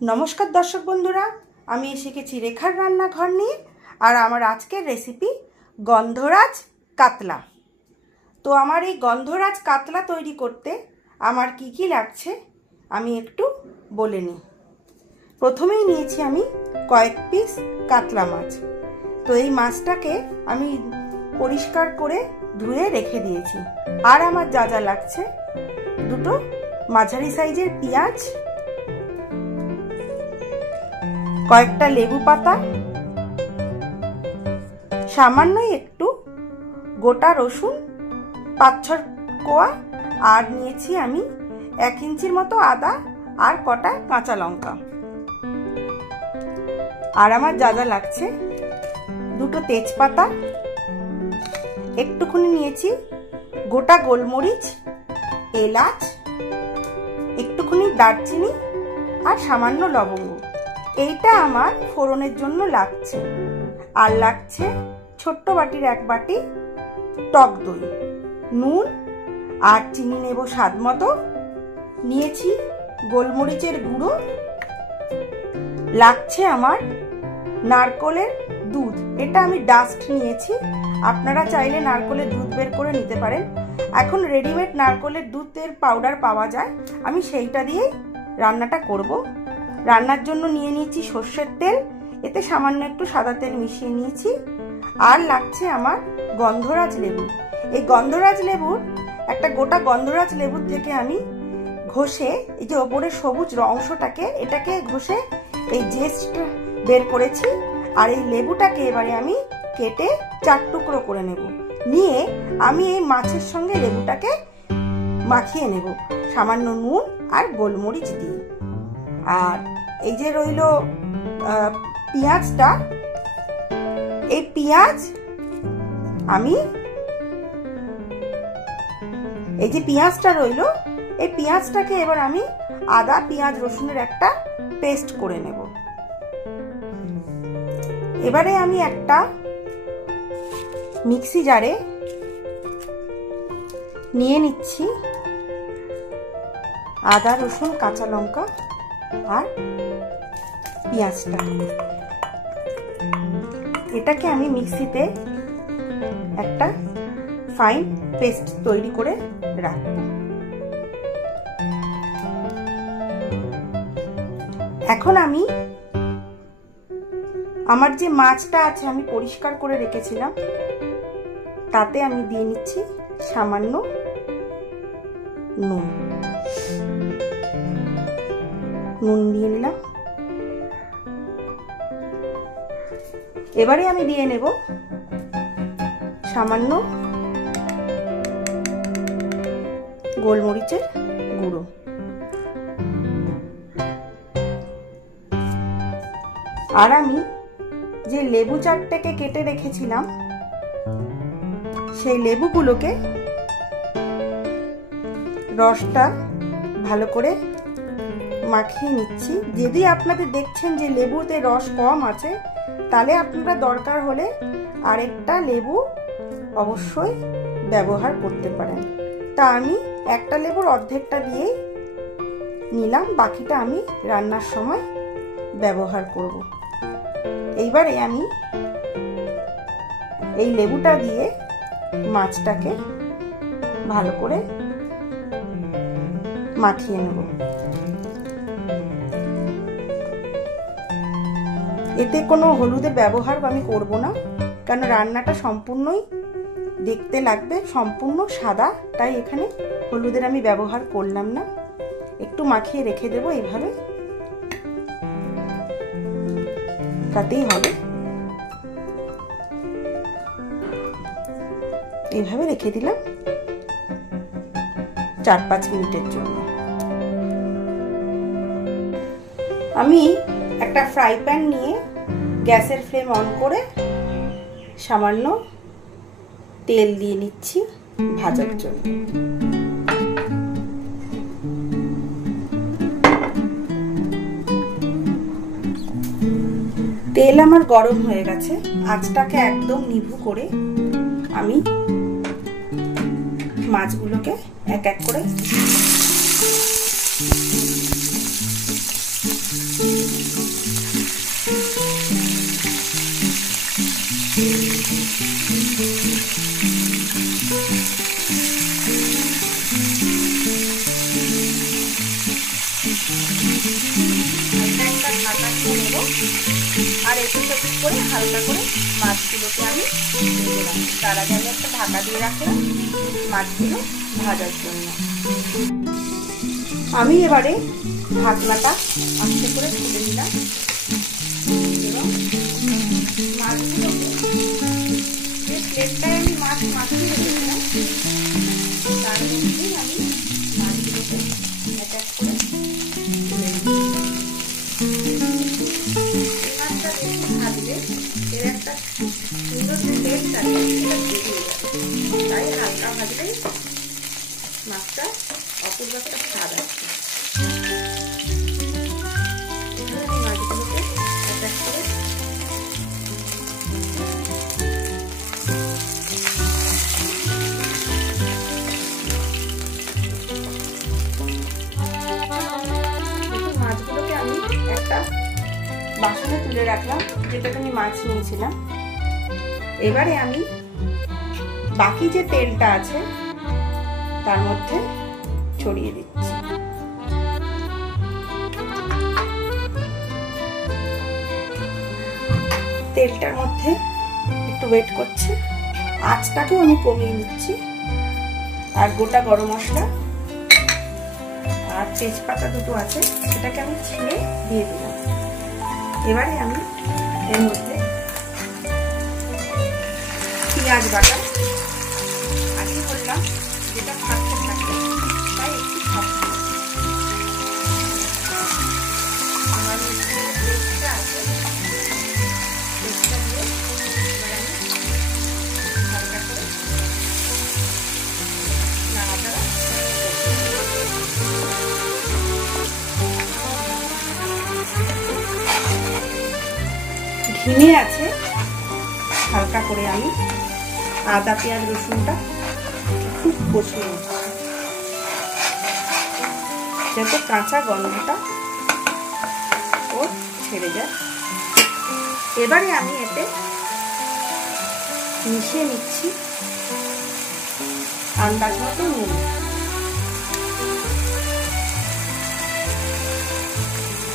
नमस्कार दर्शक बंधुरा आमी एसेछि रेखार रान्नाघर निये और आमार आजकेर रेसिपि गंधराज कातला। तो आमार एई गंधराज कातला तैरी करते आमार की लागछे आमी एकटू बोले निई। प्रथमेई नियेछि आमी कयेक पिस कातला माछ। तो एई माछटाके आमी परिष्कार करे धुए रेखे दिएछि। आर आमार जा जा लागछे दुटो माझारी साइजेर पेंयाज, कयेकटा लेबू पाता, सामान्य एकटू गोटा रसुन 5-6 कोया और नियेछि आमी 1 इंचिर मतो आदा और कटा काँचा लंका। और आमार जा जा लागछे दुटो तेजपाता, एकटुखानि नियेछि गोटा गोलमरिच, एलाच, एकटुखानि दारचिनी और सामान्य लवंग। এইটা আমার ফোড়নের জন্য লাগছে। আর লাগছে ছোট্ট বাটির 1 বাটি টক দই, নুন আর চিনি নেব স্বাদ মতো। নিয়েছি গোলমরিচের গুঁড়ো, লাগছে আমার নারকেলের দুধ। এটা আমি ডাস্ট নিয়েছি, আপনারা চাইলে নারকেলের দুধ বের করে নিতে পারেন। এখন রেডিমেড নারকেলের দুধের পাউডার পাওয়া যায়, আমি সেইটা দিয়ে রান্নাটা করব। রান্নার জন্য নিয়ে নিয়েছি সরষের তেল, এতে সামান্য একটু সাদা তেল মিশিয়ে নিয়েছি। আর লাগছে আমার গন্ধরাজ লেবু। এই গন্ধরাজ লেবুর একটা গোটা গন্ধরাজ লেবুর থেকে আমি ঘষে এই যে ওপরের সবুজ অংশটাকে এটাকে ঘষে এই জেস্ট বের করেছি। আর এই লেবুটাকে এবারে আমি কেটে 4 টুকরো করে নেব। নিয়ে আমি এই মাছের সঙ্গে লেবুটাকে মাখিয়ে নেব সামান্য নুন আর গোলমরিচ দিয়ে। আর এই যে রইল পেঁয়াজটা, এই পেঁয়াজ আমি এই যে পেঁয়াজটা রইল এই পেঁয়াজটাকে এবার আমি আদা পেঁয়াজ রসুনের একটা পেস্ট করে নেব। এবারে আমি একটা মিক্সি জারে নিয়ে নিচ্ছি আদা রসুন কাঁচা লঙ্কা আর পেঁয়াজটা। এটাকে আমি মিক্সিতে একটা ফাইন পেস্ট তৈরি করে রাখব। এখন আমি আমার যে মাছটা আছে আমি পরিষ্কার করে রেখেছিলাম তাতে আমি দিয়ে নিচ্ছি সামান্য নুন। নুন দিয়ে নিলাম। এবারে আমি দিয়ে নেব সামান্য গোলমরিচের গুঁড়ো। আর আমি যে লেবু চারটাকে কেটে রেখেছিলাম সেই লেবুগুলোকে রসটা ভালো করে মাখিয়ে নিচ্ছি। যদি আপনাদের দেখছেন যে লেবুতে রস কম আছে তাহলে আপনারা দরকার হলে আরেকটা লেবু অবশ্যই ব্যবহার করতে পারেন। তা আমি একটা লেবুর অর্ধেকটা দিয়ে নিলাম, বাকিটা আমি রান্নার সময় ব্যবহার করব। এইবারে আমি এই লেবুটা দিয়ে মাছটাকে ভালো করে মাখিয়ে নেব। এতে কোনো হলুদের ব্যবহার আমি করব না, কারণ রান্নাটা সম্পূর্ণই দেখতে লাগবে সম্পূর্ণ সাদা, তাই এখানে হলুদের আমি ব্যবহার করলাম না। একটু মাখিয়ে রেখে দেব এইভাবে, তাতেই হবে। এইভাবে রেখে দিলাম 4-5 মিনিটের জন্য। আমি একটা ফ্রাই প্যান নিয়ে গ্যাসের ফ্লেম অন করে সামান্য তেল দিয়ে নিচ্ছি ভাজার জন্য। তেল আমার গরম হয়ে গেছে, আঁচটাকে একদম নিভু করে আমি মাছগুলোকে এক এক করে হালকা একটা ঢাকা দিয়ে নেব আর এপিট ওপিট করে হালকা করে মাছগুলোকে আমি ভেজে রাখি। তার আগে আমি একটা ঢাকা দিয়ে রাখলাম মাছগুলো ভাজার জন্য। আমি এবারে ঢাকনাটা আস্তে করে খুলে নিলাম এবং মাছগুলোকে যে প্লেটটায় আমি মাছ মাখিয়ে রেখেছিলাম তার মধ্যেই আমি মাছগুলোকে এক এক করে তুলে নিই। এই মাছটা বেশি ভাজলে এর একটা সুন্দর যে টেস্ট আছে সেটা বেরিয়ে যাবে, তাই হালকা ভাজলেই মাছটা অপূর্ব একটা স্বাদ আছে। এখানে আমি মাছগুলোকে এক এক করে মাছগুলোকে আমি একটা বাসনে তুলে রাখলাম যেটাতে আমি মাছ নিয়েছিলাম। এবারে আমি বাকি যে তেলটা আছে তার মধ্যে ছড়িয়ে দিচ্ছি। তেলটার মধ্যে একটু ওয়েট করছে, আঁচটাকেও আমি কমিয়ে নিচ্ছি। আর গোটা গরম মশলা আর তেজপাতা দুটো আছে সেটাকে আমি ছিঁড়ে দিয়ে দিলাম। এবারে আমি এর মধ্যে পেঁয়াজ বাটা আগে বললাম যেটা ফাটতে থাকে তাই একটু ফাটছে। আমার পেস্টটা আছে, পেস্টটা দিয়ে এবার আমি হালকা করে নাড়াচাড়া ঘিমে আছে। হালকা করে আমি আদা পেঁয়াজ রসুনটা খুব কষিয়ে নিচ্ছি যাতে কাঁচা গন্ধটা ওর ছেড়ে যায়। এবারে আমি এতে মিশিয়ে নিচ্ছি আন্দাজ মতো নুন।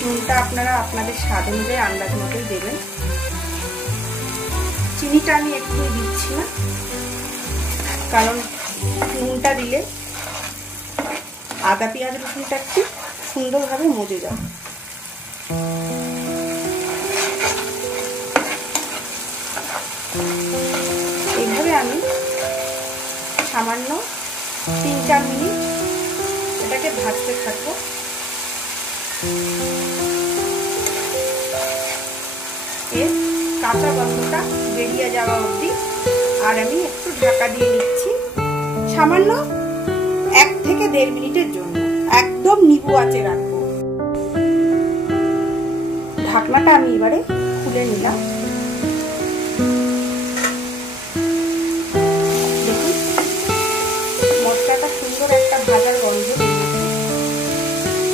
নুনটা আপনারা আপনাদের স্বাদ অনুযায়ী আন্দাজ মতোই দেবেন। চিনিটা আমি একটু দিচ্ছি না, কারণ নুনটা দিলে আদা পেঁয়াজ রসুনটা একটু সুন্দরভাবে মজে যাবে। এইভাবে আমি সামান্য 3-4 মিনিট এটাকে ভাজতে থাকবো। এর কাঁচা গন্ধটা বেরিয়ে যাওয়া অবধি আর আমি একটু ঢাকা দিয়ে নিচ্ছি সামান্য 1 থেকে 1.5 মিনিটের জন্য। একদম নিভু আঁচে রাখবো। ঢাকনাটা আমি এবারে খুলে নিলাম। দেখুন মশলাটা সুন্দর একটা ভাজার গন্ধ বেরিয়েছে।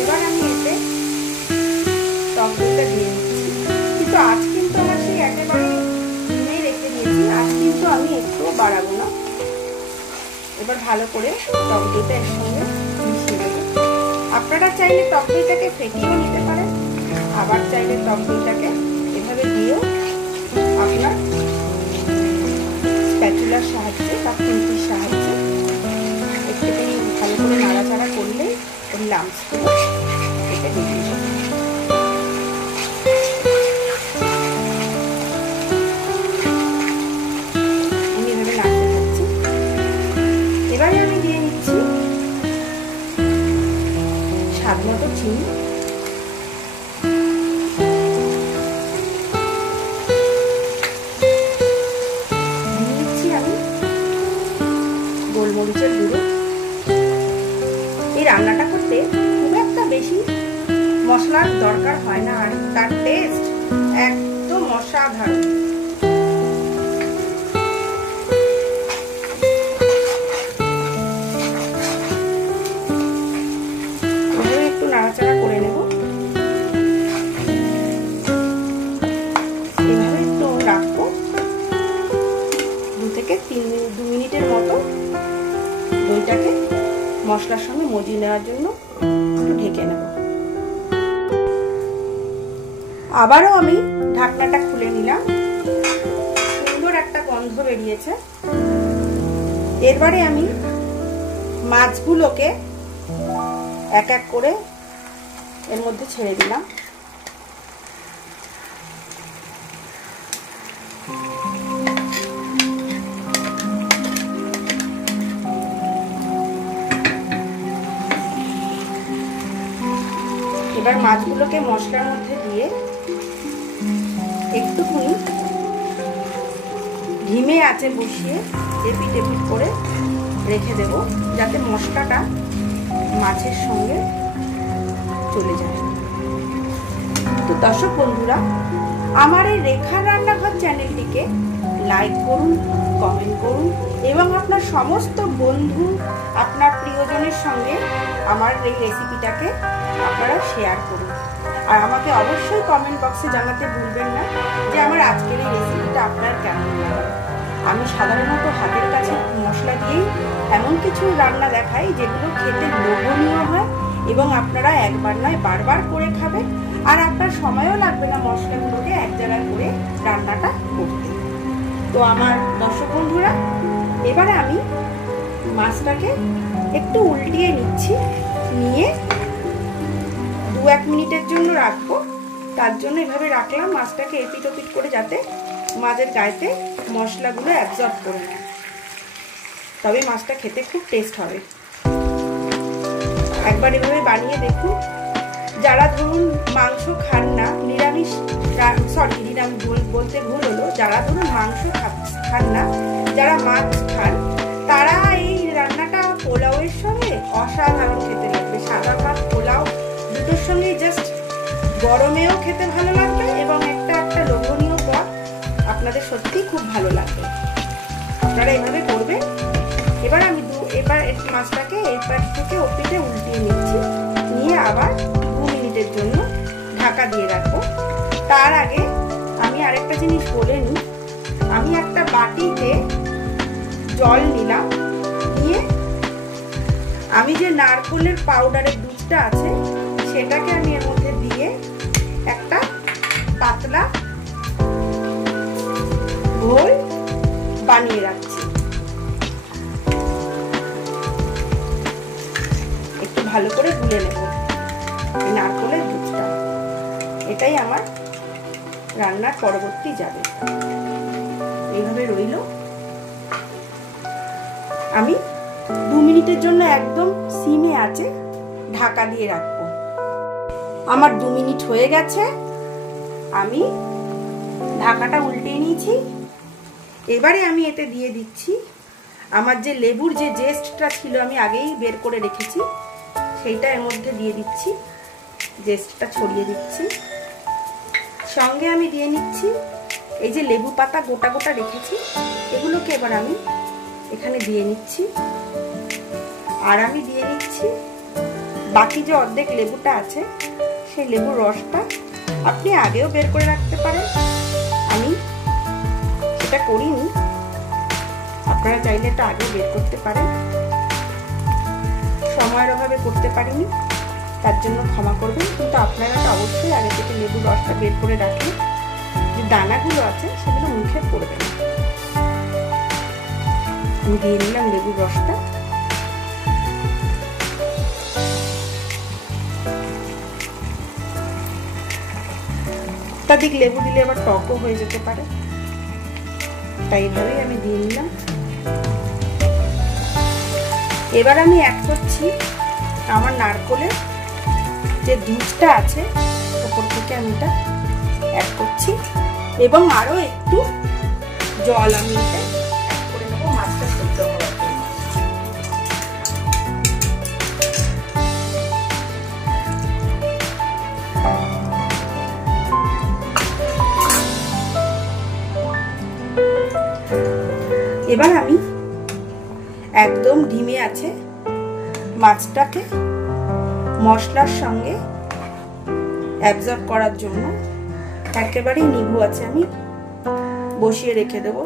এবার আমি এতে টক দইটা দিয়ে নিচ্ছি, কিন্তু আজ কিন্তু আমার সেই একেবারে নিয়ে রেখে দিয়েছি, আজ কিন্তু আমি একটু বাড়াবো না। এবার ভালো করে টক দইটা এর সঙ্গে মিশিয়ে দেবো। আপনারা চাইলে টক দইটাকে ফেটিয়েও নিতে পারেন, আবার চাইলে টক দইটাকে এভাবে দিয়েও আপনার স্প্যাচুলার সাহায্যে বা খুন্তির সাহায্যে একটুখানি ভালো করে নাড়াচাড়া করলেই ওর লাম্পসগুলো কেটে বেরিয়ে যাবে। আমি এভাবে নাড়তে থাকছি। এবারে আমি দিয়ে নিচ্ছি স্বাদ মতো চিনি। গোলমরিচের গুঁড়ো। এই রান্নাটা করতে খুব একটা বেশি মশলার দরকার হয় না, আর তার টেস্ট একদম অসাধারণ। একটু নাড়াচাড়া করে নেব। এভাবে একটু রাখবো 2 থেকে 2 মিনিটের মতো। দইটাকে মশলার সঙ্গে মজিয়ে নেওয়ার জন্য একটু ঢেকে নেব। আবারও আমি ঢাকনাটা খুলে নিলাম, সুন্দর একটা গন্ধ বেরিয়েছে। এরবারে আমি মাছগুলোকে এক এক করে এর মধ্যে ছেড়ে দিলাম। এবার মাছগুলোকে মশলার মধ্যে দিয়ে একটুখানি ধিমে আঁচে বসিয়ে এপিট এপিট করে রেখে দেব, যাতে মশলাটা মাছের সঙ্গে চলে যায়। তো দর্শক বন্ধুরা, আমার এই রেখার রান্নাঘর চ্যানেলটিকে লাইক করুন, কমেন্ট করুন এবং আপনার সমস্ত বন্ধু, আপনার প্রিয়জনের সঙ্গে আমার এই রেসিপিটাকে আপনারা শেয়ার করুন। আর আমাকে অবশ্যই কমেন্ট বক্সে জানাতে ভুলবেন না যে আমার আজকের এই রেসিপিটা আপনার কেমন লাগে। আমি সাধারণত হাতের কাছে মশলা দিয়েই এমন কিছু রান্না দেখাই যেগুলো খেতে লোভনীয় হয় এবং আপনারা একবার নয় বারবার করে খাবেন, আর আপনার সময়ও লাগবে না মশলাগুলোকে এক জায়গায় করে রান্নাটা করতে। তো আমার দর্শক বন্ধুরা, এবারে আমি মাছটাকে একটু উল্টিয়ে নিচ্ছি, নিয়ে 2-1 মিনিটের জন্য রাখবো। তার জন্য এভাবে রাখলাম মাছটাকে এপিট ওপিট করে, যাতে মাছের গায়েতে মশলাগুলো অ্যাবজর্ব করে নেয়, তবে মাছটা খেতে খুব টেস্ট হবে। একবার এভাবে বানিয়ে দেখুন। যারা ধরুন মাংস খান না, নিরামিষ বলতে ভুল হলো, যারা ধরুন মাংস খান না, যারা মাছ খান, তারা এই রান্নাটা পোলাওয়ের সঙ্গে অসাধারণ খেতে লাগবে। সাদা ভাত পোলাও দুটোর সঙ্গে জাস্ট গরমেও খেতে ভালো লাগবে এবং একটা লোভনীয় পদ আপনাদের সত্যি খুব ভালো লাগবে। আপনারা এভাবে করবেন। এবার আমি মাছটাকে এপার থেকে ওপিটে উল্টিয়ে নিচ্ছি, নিয়ে আবার 2 মিনিটের জন্য ঢাকা দিয়ে রাখবো। তার আগে আমি আরেকটা জিনিস বলে নিই। আমি একটা বাটিতে জল নিলাম, নিয়ে আমি যে নারকোলের পাউডারের দুধটা আছে সেটাকে আমি এর মধ্যে দিয়ে একটা পাতলা ঘোল বানিয়ে রাখছি। একটু ভালো করে গুলে নেব এই নারকোলের দুধটা। এটাই আমার রান্নার পরবর্তী যাবে। এইভাবে রইল। আমি 2 মিনিটের জন্য একদম সিমে আছে ঢাকা দিয়ে রাখবো। আমার 2 মিনিট হয়ে গেছে। আমি ঢাকাটা উল্টে নিয়েছি। এবারে আমি এতে দিয়ে দিচ্ছি আমার যে লেবুর যে জেস্টটা ছিল, আমি আগেই বের করে রেখেছি, সেইটা এর মধ্যে দিয়ে দিচ্ছি। জেস্টটা ছড়িয়ে দিচ্ছি। সঙ্গে আমি দিয়ে নিচ্ছি এই যে লেবু পাতা গোটা গোটা রেখেছি, এগুলোকে এবার আমি এখানে দিয়ে নিচ্ছি। আর আমি দিয়ে নিচ্ছি বাকি যে অর্ধেক লেবুটা আছে, সেই লেবুর রসটা আপনি আগেও বের করে রাখতে পারেন। আমি সেটা করিনি, আপনারা চাইলে এটা আগে বের করতে পারেন। সময়ের অভাবে করতে পারিনি, তার জন্য ক্ষমা করবেন। কিন্তু আপনারা এটা অবশ্যই আগে থেকে লেবুর রসটা বের করে রাখলে যে দানাগুলো আছে সেগুলো মুখে পড়বে না। আমি দিয়ে নিলাম লেবুর রসটা। অত্যাধিক লেবু দিলে আবার টকও হয়ে যেতে পারে, তাই এইভাবেই আমি দিয়ে নিলাম। এবার আমি অ্যাড করছি আমার নারকোলের যে দুধটা আছে, ওপর থেকে আমি এটা অ্যাড করছি এবং আরো একটু জল আমি এটা অ্যাড করে নেবো মাছটা সেদ্ধ হওয়ার জন্য। এবার আমি একদম ধিমে আছে মাছটাকে মশলার সঙ্গে অ্যাবজর্ব করার জন্য একেবারেই নিভু আছে আমি বসিয়ে রেখে দেব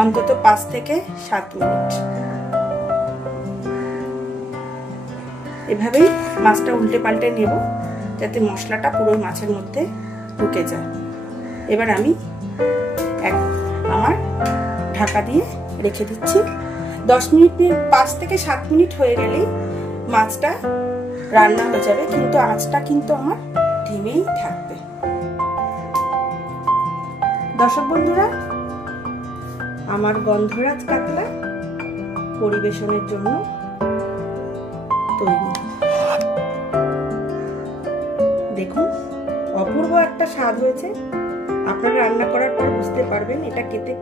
অন্তত 5 থেকে 7 মিনিট। এভাবেই মাছটা উল্টে পাল্টে নেব যাতে মশলাটা পুরো মাছের মধ্যে ঢুকে যায়। এবার আমি আমার ঢাকা দিয়ে রেখে দিচ্ছি। 10 মিনিট 5 থেকে 7 মিনিট হয়ে গেলেই মাছটা রান্না হয়ে যাবে, কিন্তু আঁচটা কিন্তু আমার ধিমেই থাকবে। দর্শক বন্ধুরা, আমার গন্ধরাজ কাতলা পরিবেশনের জন্য তৈরি। দেখুন অপূর্ব একটা স্বাদ হয়েছে। আপনারা রান্না করার পর বুঝতে পারবেন এটা খেতে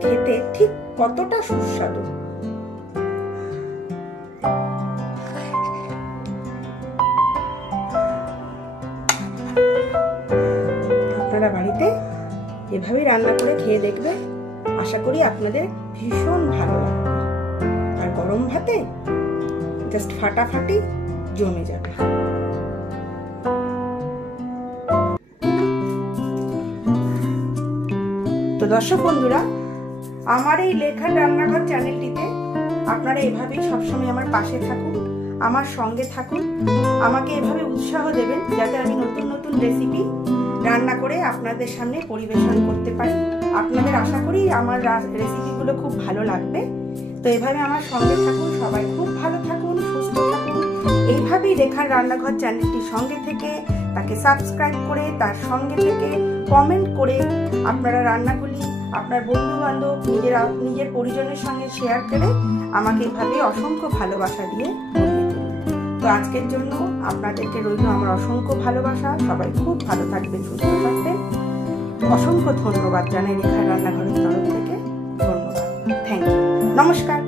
ঠিক কতটা সুস্বাদু। আপনারা বাড়িতে এভাবেই রান্না করে খেয়ে দেখবেন, আশা করি আপনাদের ভীষণ ভালো লাগবে। আর গরম ভাতে জাস্ট ফাটাফাটি জমে যাবে। তো দর্শক বন্ধুরা, আমার এই লেখার রান্নাঘর চ্যানেলটিতে আপনারা এভাবেই সবসময় আমার পাশে থাকুন, আমার সঙ্গে থাকুন, আমাকে এভাবে উৎসাহ দেবেন যাতে আমি নতুন নতুন রেসিপি রান্না করে আপনাদের সামনে পরিবেশন করতে পারি। আপনাদের আশা করি আমার রেসিপিগুলো খুব ভালো লাগবে। তো এভাবে আমার সঙ্গে থাকুন, সবাই খুব ভালো থাকুন, সুস্থ থাকুন। এইভাবেই রেখার রান্নাঘর চ্যানেলটির সঙ্গে থেকে তাকে সাবস্ক্রাইব করে তার সঙ্গে থেকে কমেন্ট করে আপনারা রান্নাগুলি আপনার বন্ধু বান্ধব নিজের পরিজনের সঙ্গে শেয়ার করে আমাকে এভাবে অসংখ্য ভালোবাসা দিয়ে বলবেন। তো আজকের জন্য আপনাদেরকে রইল আমার অসংখ্য ভালোবাসা। সবাই খুব ভালো থাকবেন, সুস্থ থাকবেন। অসংখ্য ধন্যবাদ জানাই রেখার রান্নাঘরের তরফ থেকে। ধন্যবাদ, থ্যাংক ইউ, নমস্কার।